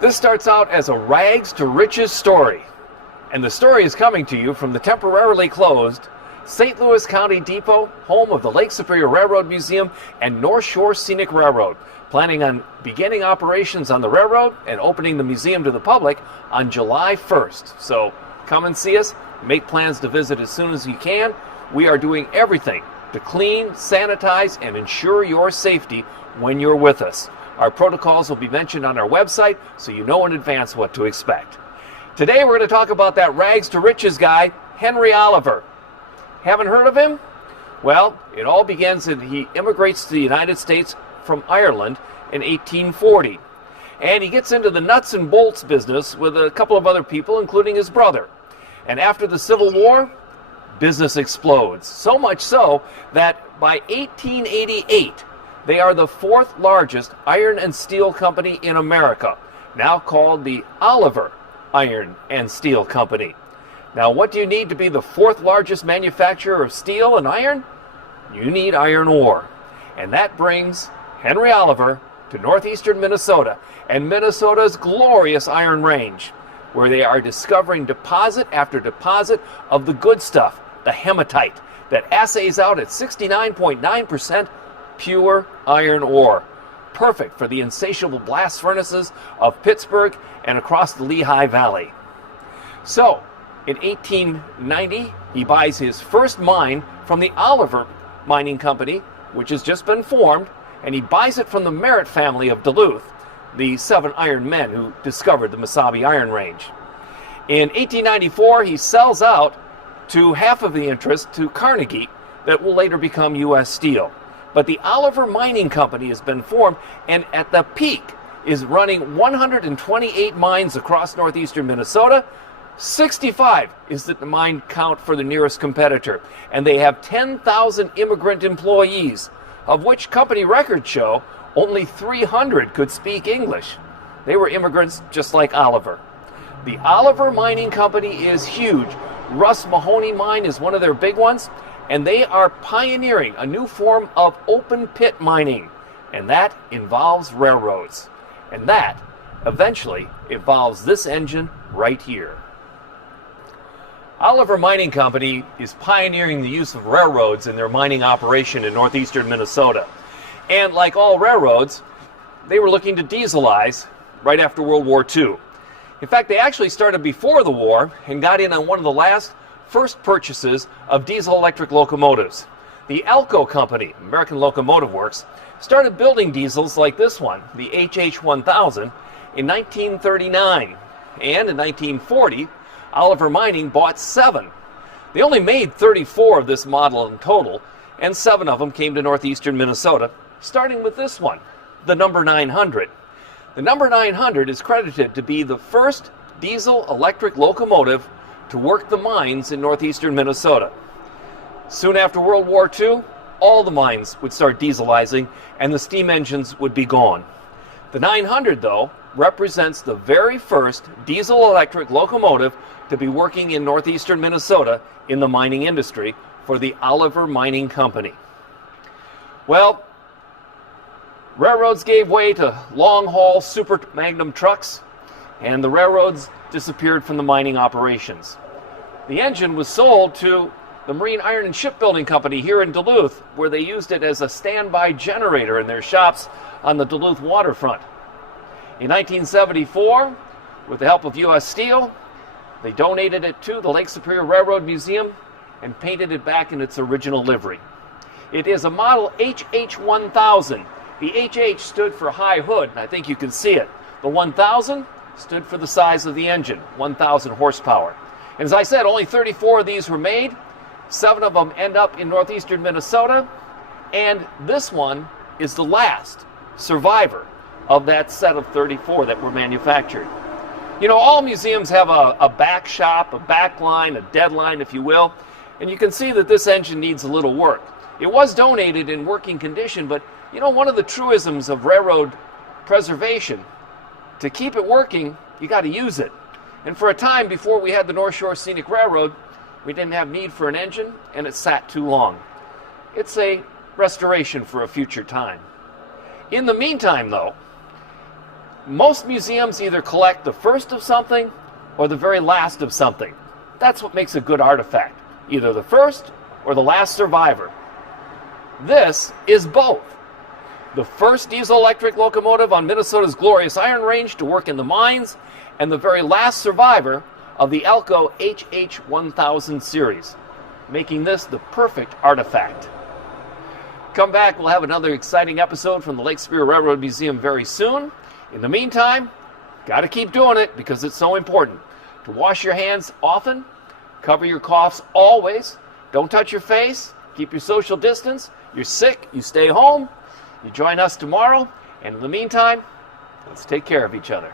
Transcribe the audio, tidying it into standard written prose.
This starts out as a rags to riches story, and the story is coming to you from the temporarily closed St. Louis County Depot, home of the Lake Superior Railroad Museum and North Shore Scenic Railroad, planning on beginning operations on the railroad and opening the museum to the public on July 1st. So come and see us, make plans to visit as soon as you can. We are doing everything to clean, sanitize, and ensure your safety when you're with us. Our protocols will be mentioned on our website, so you know in advance what to expect. Today we're going to talk about that rags to riches guy, Henry Oliver. Haven't heard of him? Well, it all begins when he immigrates to the United States from Ireland in 1840. And he gets into the nuts and bolts business with a couple of other people, including his brother. And after the Civil War, business explodes. So much so that by 1888, they are the fourth largest iron and steel company in America, now called the Oliver Iron and Steel Company. Now, what do you need to be the fourth largest manufacturer of steel and iron? You need iron ore. And that brings Henry Oliver to northeastern Minnesota and Minnesota's glorious Iron Range, where they are discovering deposit after deposit of the good stuff, the hematite, that assays out at 69.9% pure iron ore, perfect for the insatiable blast furnaces of Pittsburgh and across the Lehigh Valley. So, in 1890, he buys his first mine from the Oliver Mining Company, which has just been formed, and he buys it from the Merritt family of Duluth, the 7 iron men who discovered the Mesabi Iron Range. In 1894, he sells out to half of the interest to Carnegie that will later become U.S. Steel. But the Oliver Mining Company has been formed, and at the peak is running 128 mines across northeastern Minnesota. 65 is the mine count for the nearest competitor, and they have 10,000 immigrant employees, of which company records show only 300 could speak English. They were immigrants just like Oliver. The Oliver Mining Company is huge. Russ Mahoney Mine is one of their big ones, and they are pioneering a new form of open pit mining, and that involves railroads. And that eventually involves this engine right here. Oliver Mining Company is pioneering the use of railroads in their mining operation in northeastern Minnesota. And like all railroads, they were looking to dieselize right after World War II. In fact, they actually started before the war and got in on one of the first purchases of diesel-electric locomotives. The Alco Company, American Locomotive Works, started building diesels like this one, the HH1000, in 1939. And in 1940, Oliver Mining bought 7. They only made 34 of this model in total, and 7 of them came to northeastern Minnesota, starting with this one, the number 900. The number 900 is credited to be the first diesel-electric locomotive to work the mines in northeastern Minnesota. Soon after World War II, all the mines would start dieselizing and the steam engines would be gone. The 900, though, represents the very first diesel-electric locomotive to be working in northeastern Minnesota in the mining industry for the Oliver Mining Company. Well, railroads gave way to long-haul super magnum trucks, and the railroads disappeared from the mining operations. The engine was sold to the Marine Iron and Shipbuilding Company here in Duluth, where they used it as a standby generator in their shops on the Duluth waterfront. In 1974, with the help of U.S. Steel, they donated it to the Lake Superior Railroad Museum and painted it back in its original livery. It is a model HH1000. The HH stood for high hood, and I think you can see it. The 1000 stood for the size of the engine, 1,000 horsepower. And as I said, only 34 of these were made. 7 of them end up in northeastern Minnesota, and this one is the last survivor of that set of 34 that were manufactured. You know, all museums have a back shop, a back line, a deadline, if you will, and you can see that this engine needs a little work. It was donated in working condition, but you know, one of the truisms of railroad preservation, to keep it working, you got to use it. And for a time before we had the North Shore Scenic Railroad, we didn't have need for an engine, and it sat too long. It's a restoration for a future time. In the meantime, though, Most museums either collect the first of something or the very last of something. That's what makes a good artifact, either the first or the last survivor. This is both. The first diesel-electric locomotive on Minnesota's glorious Iron Range to work in the mines, and the very last survivor of the Alco HH1000 series, making this the perfect artifact. Come back, we'll have another exciting episode from the Lake Superior Railroad Museum very soon. In the meantime, got to keep doing it because it's so important. To wash your hands often, cover your coughs always, don't touch your face, keep your social distance. You're sick, you stay home. You join us tomorrow, and in the meantime, let's take care of each other.